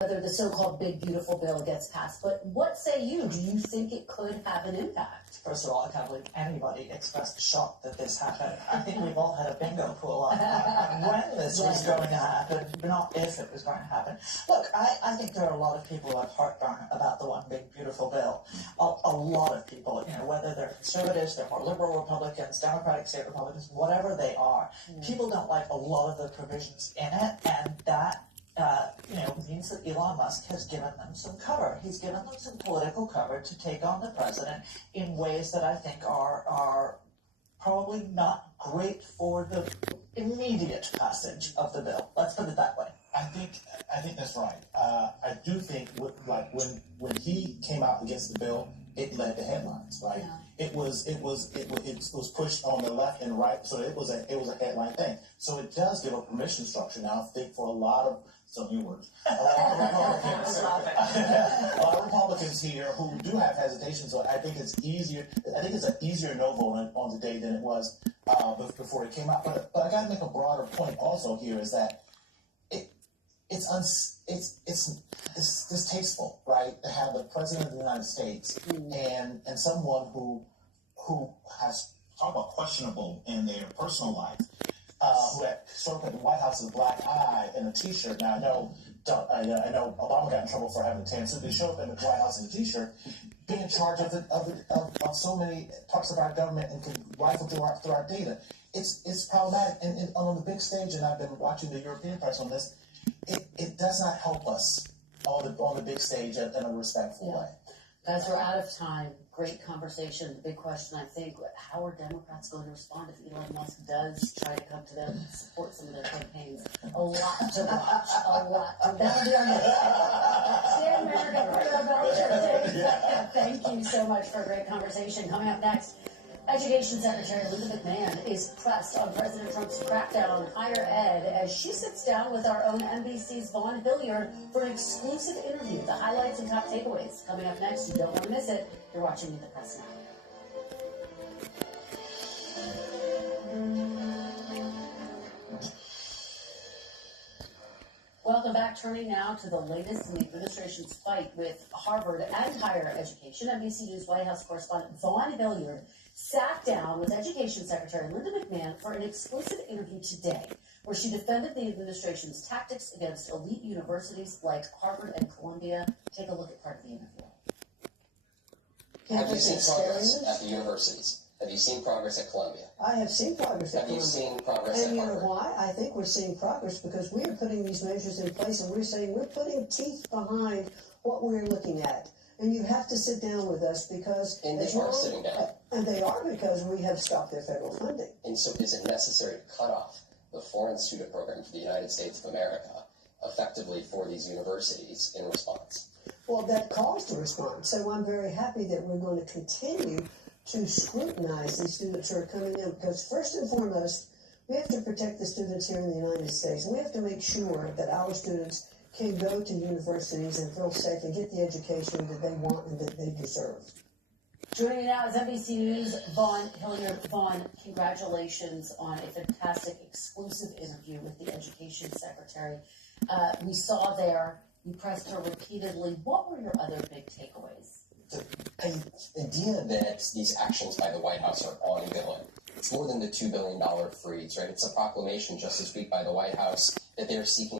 whether the so-called big, beautiful bill gets passed. But what say you? Do you think it could have an impact? First of all, I can't believe anybody expressed shock that this happened. I think we've all had a bingo pool on when this was going to happen, but not if it was going to happen. Look, I think there are a lot of people who have heartburn about the one big, beautiful bill. A lot of people, whether they're conservatives, they're more liberal Republicans, Democratic state Republicans, whatever they are, people don't like a lot of the provisions in it, and that means that Elon Musk has given them some cover. He's given them some political cover to take on the president in ways that I think are probably not great for the immediate passage of the bill. Let's put it that way. I think that's right. I do think when he came out against the bill, it led to headlines, right? Yeah. It was pushed on the left and right, so it was a headline thing. So it does give a permission structure now. I think for a lot of Republicans, a lot of Republicans here who do have hesitation. So I think it's easier. I think it's an easier no vote on today than it was before it came out. But I got to make a broader point also here is that it's distasteful, right, to have the president of the United States and someone who has talk about questionable in their personal life, who had showed up at the White House with a black eye and a T-shirt. Now I know Obama got in trouble for having a tan suit. They showed up in the White House in a T-shirt, being in charge of so many parts of our government and can rifle through our data. It's problematic, and on the big stage. And I've been watching the European press on this. It does not help us on the big stage in a respectful way. Guys, we're out of time. Great conversation. The big question, I think, how are Democrats going to respond if Elon Musk does try to come to them and support some of their campaigns? A lot to watch. A lot to watch. Stand America, thank you so much for a great conversation. Coming up next, Education Secretary Linda McMahon is pressed on President Trump's crackdown on higher ed as she sits down with our own NBC's Vaughn Hilliard for an exclusive interview. The highlights and top takeaways coming up next. You don't want to miss it. You're watching Meet the Press Now. Welcome back. Turning now to the latest in the administration's fight with Harvard and higher education. NBC News White House correspondent Vaughn Hilliard sat down with Education Secretary Linda McMahon for an exclusive interview today, where she defended the administration's tactics against elite universities like Harvard and Columbia. Take a look at part of the interview. Have you seen progress at the universities? Have you seen progress at Columbia? I have seen progress at Columbia. Have you seen progress at Harvard? And you know Harvard? why? I think we're seeing progress because we are putting these measures in place, and we're saying we're putting teeth behind what we're looking at. And you have to sit down with us because... And they are sitting down. And they are, because we have stopped their federal funding. And so is it necessary to cut off the foreign student program for the United States of America effectively for these universities in response? Well, that calls to response. So I'm very happy that we're going to continue to scrutinize these students who are coming in, because first and foremost, we have to protect the students here in the United States. We have to make sure that our students can go to universities and feel safe and get the education that they want and that they deserve. Joining me now is NBC News' Vaughn Hilliard. Vaughn, congratulations on a fantastic exclusive interview with the Education Secretary. We saw there, you pressed her repeatedly. What were your other big takeaways? The idea that these actions by the White House are ongoing. It's more than the $2 billion freeze, right? It's a proclamation just this week by the White House that they're seeking